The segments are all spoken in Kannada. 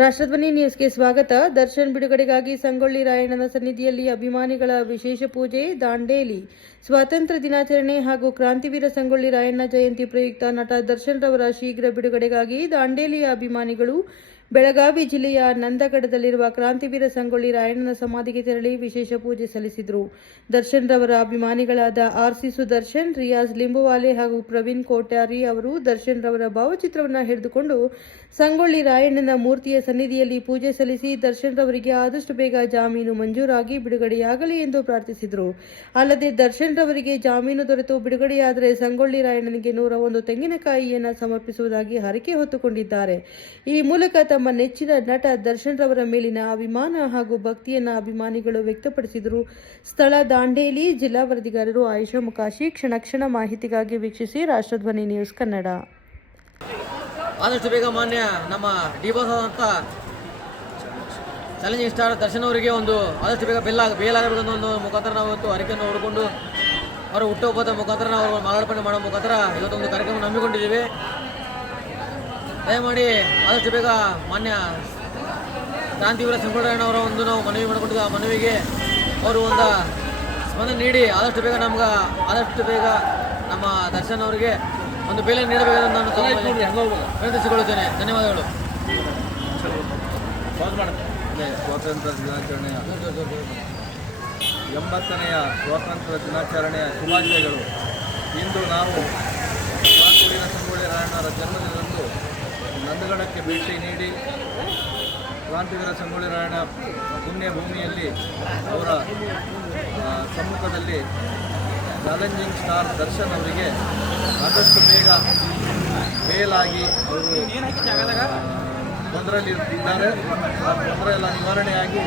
ರಾಷ್ಟ್ರಧ್ವನಿ ನ್ಯೂಸ್ಗೆ ಸ್ವಾಗತ. ದರ್ಶನ್ ಬಿಡುಗಡೆಗಾಗಿ ಸಂಗೊಳ್ಳಿ ರಾಯಣ್ಣನ ಸನ್ನಿಧಿಯಲ್ಲಿ ಅಭಿಮಾನಿಗಳ ವಿಶೇಷ ಪೂಜೆ. ದಾಂಡೇಲಿ ಸ್ವಾತಂತ್ರ್ಯ ದಿನಾಚರಣೆ ಹಾಗೂ ಕ್ರಾಂತಿವೀರ ಸಂಗೊಳ್ಳಿ ರಾಯಣ್ಣ ಜಯಂತಿ ಪ್ರಯುಕ್ತ ನಟ ದರ್ಶನ್ ರವರ ಶೀಘ್ರ ಬಿಡುಗಡೆಗಾಗಿ ದಾಂಡೇಲಿಯ ಅಭಿಮಾನಿಗಳು ಬೆಳಗಾವಿ ಜಿಲ್ಲೆಯ ನಂದಗಡದಲ್ಲಿರುವ ಕ್ರಾಂತಿವೀರ ಸಂಗೊಳ್ಳಿ ರಾಯಣ್ಣನ ಸಮಾಧಿಗೆ ತೆರಳಿ ವಿಶೇಷ ಪೂಜೆ ಸಲ್ಲಿಸಿದರು. ದರ್ಶನ್ ರವರ ಅಭಿಮಾನಿಗಳಾದ ಆರ್.ಸಿ. ಸುದರ್ಶನ್, ರಿಯಾಜ್ ಲಿಂಬುವಾಲೆ ಹಾಗೂ ಪ್ರವೀಣ್ ಕೋಟ್ಯಾರಿ ಅವರು ದರ್ಶನ್ ರವರ ಭಾವಚಿತ್ರವನ್ನು ಹಿಡಿದುಕೊಂಡು ಸಂಗೊಳ್ಳಿ ರಾಯಣ್ಣನ ಮೂರ್ತಿಯ ಸನ್ನಿಧಿಯಲ್ಲಿ ಪೂಜೆ ಸಲ್ಲಿಸಿ ದರ್ಶನ್ ರವರಿಗೆ ಆದಷ್ಟು ಬೇಗ ಜಾಮೀನು ಮಂಜೂರಾಗಿ ಬಿಡುಗಡೆಯಾಗಲಿ ಎಂದು ಪ್ರಾರ್ಥಿಸಿದರು. ಅಲ್ಲದೆ ದರ್ಶನ್ ರವರಿಗೆ ಜಾಮೀನು ದೊರೆತು ಬಿಡುಗಡೆಯಾದರೆ ಸಂಗೊಳ್ಳಿ ರಾಯಣ್ಣನಿಗೆ 101 ತೆಂಗಿನಕಾಯಿಯನ್ನು ಸಮರ್ಪಿಸುವುದಾಗಿ ಹರಕೆ ಹೊತ್ತುಕೊಂಡಿದ್ದಾರೆ. ಈ ಮೂಲಕ ತಮ್ಮ ನೆಚ್ಚಿನ ನಟ ದರ್ಶನ್ ರವರ ಮೇಲಿನ ಅಭಿಮಾನ ಹಾಗೂ ಭಕ್ತಿಯನ್ನ ಅಭಿಮಾನಿಗಳು ವ್ಯಕ್ತಪಡಿಸಿದರು. ಸ್ಥಳ ದಾಂಡೇಲಿ. ಜಿಲ್ಲಾ ವರದಿಗಾರರು ಆಯಿಷಾ ಮುಕಾಶಿ. ಕ್ಷಣ ಮಾಹಿತಿಗಾಗಿ ವೀಕ್ಷಿಸಿ ರಾಷ್ಟ್ರಧ್ವನಿ ನ್ಯೂಸ್ ಕನ್ನಡ. ಆದಷ್ಟು ಬೇಗ ಮಾನ್ಯ ನಮ್ಮ ಡಿ ಬಾಸ್ ಆದಂಥ ಚಾಲೆಂಜಿಂಗ್ ಸ್ಟಾರ್ ದರ್ಶನ್ ಅವರಿಗೆ ಆದಷ್ಟು ಬೇಗ ಬೇಲಾಗಬೇಕು ಅನ್ನೋ ಮುಖಾಂತರ ನಾವು ಇವತ್ತು ಹರಕೆಯನ್ನು ಹೊಡ್ಕೊಂಡು ಅವರ ಹುಟ್ಟುಹಬ್ಬದ ಮುಖಾಂತರ ನಾವು ಮಾಲಾರ್ಪಣೆ ಮಾಡೋ ಮುಖಾಂತರ ಇವತ್ತೊಂದು ಕಾರ್ಯಕ್ರಮ ನಂಬಿಕೊಂಡಿದ್ದೀವಿ. ದಯಮಾಡಿ ಆದಷ್ಟು ಬೇಗ ಮಾನ್ಯ ಕ್ರಾಂತಿವೀರ ಸಂಗೊಳ್ಳಿ ರಾಯಣ್ಣವರ ನಾವು ಮನವಿ ಮಾಡಿಕೊಂಡಿದ್ದು, ಆ ಮನವಿಗೆ ಅವರು ಸ್ಪಂದನೆ ನೀಡಿ ಆದಷ್ಟು ಬೇಗ ನಮ್ಮ ದರ್ಶನ್ ಅವರಿಗೆ ಒಂದು ಬೆಲೆ ನೀಡಬೇಕೆಂದು ನಾನು ವಿನಂತಿಸಿಕೊಳ್ಳುತ್ತೇನೆ. ಧನ್ಯವಾದಗಳು. ಸ್ವಾತಂತ್ರ್ಯ ದಿನಾಚರಣೆಯ 80ನೆಯ ಸ್ವಾತಂತ್ರ್ಯ ದಿನಾಚರಣೆಯ ಶುಭಾಶಯಗಳು. ಇಂದು ನಾವು ಕ್ರಾಂತಿವೀರ ಸಂಗೊಳ್ಳಿ ರಾಯಣ್ಣರ ಜನ್ಮದಿನದಂದು ನಂದಗಡಕ್ಕೆ ಭೇಟಿ ನೀಡಿ ಕ್ರಾಂತಿವೀರ ಸಂಗೊಳ್ಳಿ ರಾಯಣ್ಣ ಪುಣ್ಯ ಭೂಮಿಯಲ್ಲಿ ಅವರ ಸಮ್ಮುಖದಲ್ಲಿ ಚಾಲೆಂಜಿಂಗ್ ಸ್ಟಾರ್ ದರ್ಶನ್ ಅವರಿಗೆ ಆದಷ್ಟು ಬೇಗ ಬೇಲಾಗಿ ಅವರು ತೊಂದರೆಯಲ್ಲಿದ್ದಾರೆ. ಆ ತೊಂದರೆ ಎಲ್ಲ ನಿವಾರಣೆಯಾಗಿ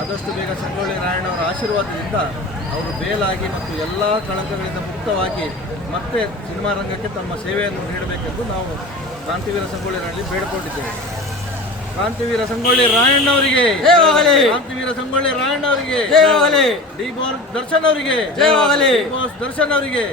ಆದಷ್ಟು ಬೇಗ ಸಂಗೊಳ್ಳಿ ರಾಯಣ್ಣವರ ಆಶೀರ್ವಾದದಿಂದ ಅವರು ಬೇಲಾಗಿ ಮತ್ತು ಎಲ್ಲ ಕಳಂಕಗಳಿಂದ ಮುಕ್ತವಾಗಿ ಮತ್ತೆ ಸಿನಿಮಾ ರಂಗಕ್ಕೆ ತಮ್ಮ ಸೇವೆಯನ್ನು ನೀಡಬೇಕೆಂದು ನಾವು ಕ್ರಾಂತಿವೀರ ಸಂಗೊಳ್ಳಿ ರಾಯಣ್ಣಲ್ಲಿ ಬೇಡಿಕೊಂಡಿದ್ದೇವೆ. ಕ್ರಾಂತಿವೀರ ಸಂಗೊಳ್ಳಿ ರಾಯಣ್ಣವರಿಗೆ, ಕ್ರಾಂತಿವೀರ ಸಂಗೊಳ್ಳಿ ರಾಯಣ್ಣವರಿಗೆ, ಡಿ ಬಾಸ್ ದರ್ಶನ್ ಅವರಿಗೆ, ಡಿ ಬಾಸ್ ದರ್ಶನ್ ಅವರಿಗೆ.